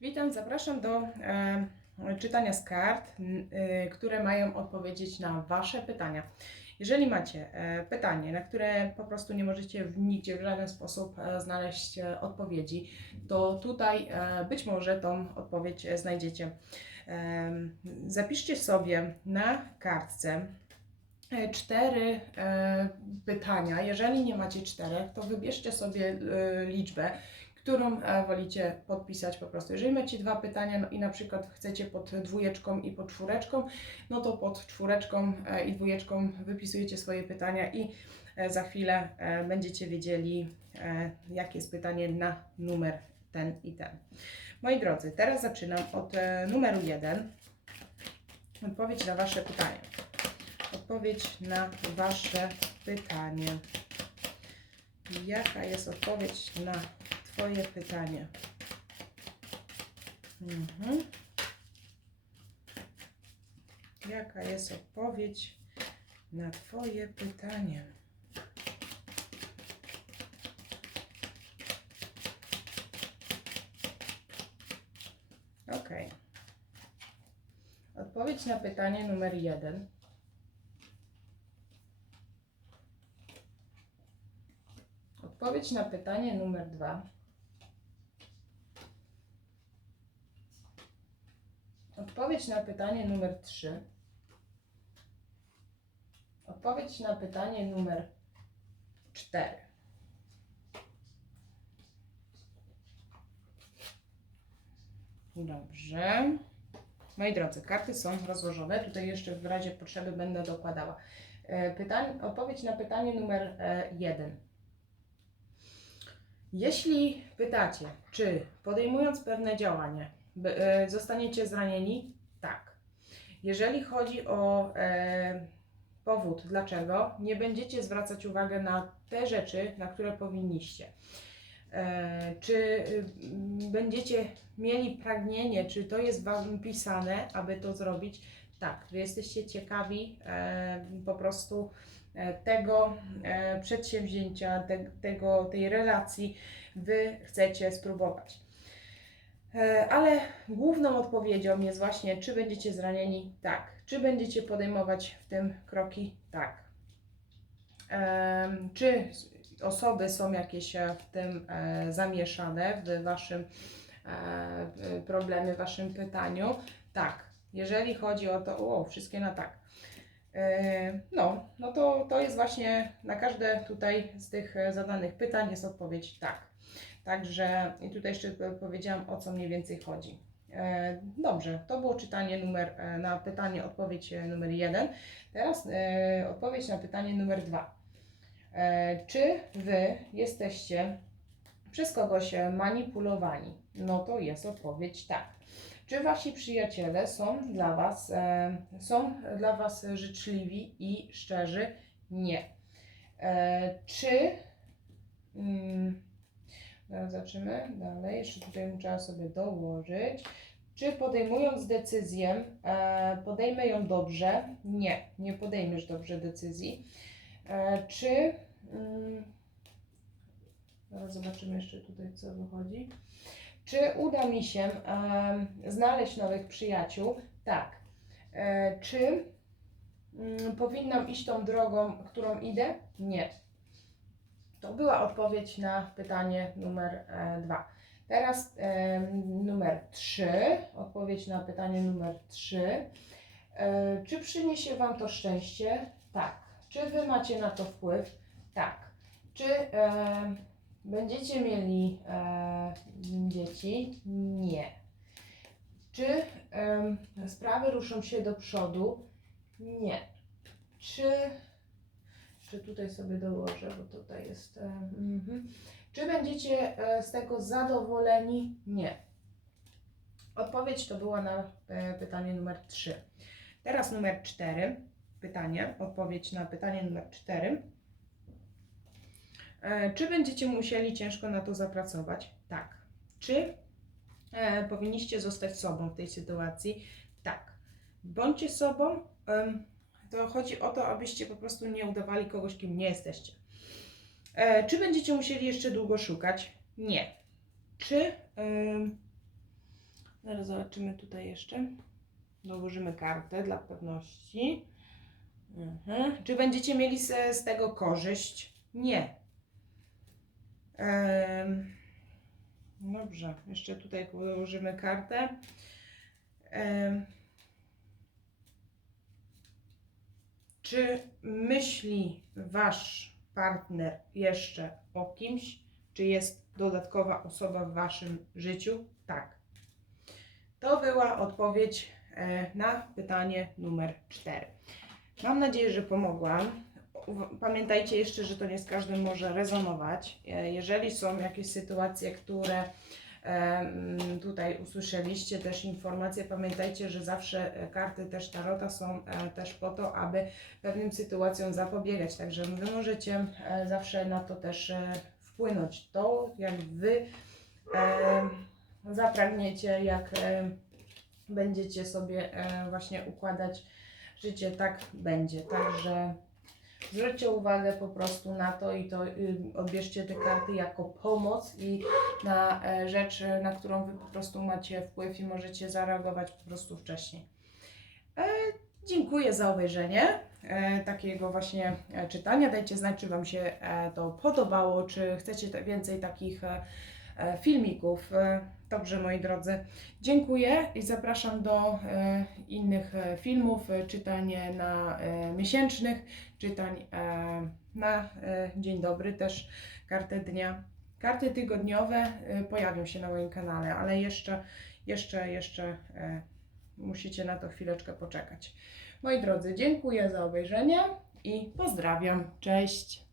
Witam, zapraszam do e, czytania z kart, e, które mają odpowiedzieć na Wasze pytania. Jeżeli macie e, pytanie, na które po prostu nie możecie w, nigdzie w żaden sposób e, znaleźć e, odpowiedzi, to tutaj e, być może tą odpowiedź e, znajdziecie. Em, Zapiszcie sobie na kartce e, cztery e, pytania. Jeżeli nie macie czterech, to wybierzcie sobie e, liczbę, którą e, wolicie podpisać po prostu. Jeżeli macie dwa pytania no i na przykład chcecie pod dwójeczką i pod czwóreczką, no to pod czwóreczką e, i dwójeczką wypisujecie swoje pytania i e, za chwilę będziecie wiedzieli, jakie jest pytanie na numer ten i ten. Moi drodzy, teraz zaczynam od numeru jeden. Odpowiedź na Wasze pytanie. Odpowiedź na Wasze pytanie. Jaka jest odpowiedź na Twoje pytanie? Mhm. Jaka jest odpowiedź na Twoje pytanie? Ok. Odpowiedź na pytanie numer jeden. Odpowiedź na pytanie numer dwa. Odpowiedź na pytanie numer trzy. Odpowiedź na pytanie numer cztery. Dobrze. Moi drodzy, karty są rozłożone. Tutaj jeszcze w razie potrzeby będę dokładała. E, Pytań, odpowiedź na pytanie numer e, jeden. Jeśli pytacie, czy podejmując pewne działanie e, zostaniecie zranieni? Tak. Jeżeli chodzi o e, powód, dlaczego, nie będziecie zwracać uwagi na te rzeczy, na które powinniście. E, czy y, będziecie mieli pragnienie, czy to jest Wam pisane, aby to zrobić? Tak, Wy jesteście ciekawi e, po prostu e, tego e, przedsięwzięcia, te, tego, tej relacji, Wy chcecie spróbować. E, Ale główną odpowiedzią jest właśnie, czy będziecie zranieni? Tak. Czy będziecie podejmować w tym kroki? Tak. Em, Czy osoby są jakieś e, w tym e, zamieszane w Waszym e, problemy, w Waszym pytaniu? Tak. Jeżeli chodzi o to, o, wszystkie na tak. E, No, no to, to jest właśnie na każde tutaj z tych e, zadanych pytań jest odpowiedź tak. Także i tutaj jeszcze po- powiedziałam o co mniej więcej chodzi. E, Dobrze, to było czytanie numer e, na pytanie, odpowiedź e, numer jeden. Teraz e, odpowiedź na pytanie numer dwa. E, Czy Wy jesteście przez kogoś e, manipulowani? No to jest odpowiedź tak. Czy Wasi przyjaciele są dla Was, e, są dla was życzliwi i szczerzy? Nie. E, Czy mm, Zaraz zobaczymy dalej. Jeszcze tutaj trzeba sobie dołożyć. Czy podejmując decyzję, e, podejmę ją dobrze? Nie, nie podejmiesz dobrze decyzji. E, czy. Mm, zaraz zobaczymy jeszcze tutaj, co wychodzi. Czy uda mi się znaleźć nowych przyjaciół? Tak. E, czy mm, powinnam iść tą drogą, którą idę? Nie. To była odpowiedź na pytanie numer e, dwa. Teraz e, numer trzy. Odpowiedź na pytanie numer trzy. E, czy przyniesie Wam to szczęście? Tak. Czy Wy macie na to wpływ? Tak. Czy e, będziecie mieli e, dzieci? Nie. Czy em, sprawy ruszą się do przodu? Nie. Czy czy tutaj sobie dołożę, bo tutaj jest. E, mhm. Czy będziecie e, z tego zadowoleni? Nie. Odpowiedź to była na e, pytanie numer 3. Teraz numer 4. Pytanie, odpowiedź na pytanie numer 4. E, czy będziecie musieli ciężko na to zapracować? Tak. Czy powinniście zostać sobą w tej sytuacji? Tak. Bądźcie sobą. To chodzi o to, abyście po prostu nie udawali kogoś, kim nie jesteście. E, czy będziecie musieli jeszcze długo szukać? Nie. Czy ym, Zaraz zobaczymy tutaj jeszcze. Dołożymy kartę dla pewności. Mhm. Czy będziecie mieli z, z tego korzyść? Nie. Dobrze, jeszcze tutaj dołożymy kartę. Em, czy myśli wasz partner jeszcze o kimś? Czy jest dodatkowa osoba w waszym życiu? Tak. To była odpowiedź e, na pytanie numer 4. Mam nadzieję, że pomogłam. Pamiętajcie jeszcze, że to nie z każdym może rezonować. E, Jeżeli są jakieś sytuacje, które tutaj usłyszeliście, też informacje, pamiętajcie, że zawsze e, karty też Tarota są e, też po to, aby pewnym sytuacjom zapobiegać. Także Wy możecie e, zawsze na to też wpłynąć. To, jak Wy zapragniecie, jak będziecie sobie właśnie układać życie, tak będzie. Także zwróćcie uwagę po prostu na to i to y, odbierzcie te karty jako pomoc i na e, rzecz, na którą Wy po prostu macie wpływ i możecie zareagować po prostu wcześniej. E, dziękuję za obejrzenie e, takiego właśnie czytania. Dajcie znać, czy Wam się to podobało, czy chcecie więcej takich filmików. Dobrze, moi drodzy. Dziękuję i zapraszam do e, innych e, filmów, e, czytań na miesięcznych, czytań na dzień dobry, też kartę dnia. Karty tygodniowe pojawią się na moim kanale, ale jeszcze, jeszcze, jeszcze musicie na to chwileczkę poczekać. Moi drodzy, dziękuję za obejrzenie i pozdrawiam. Cześć!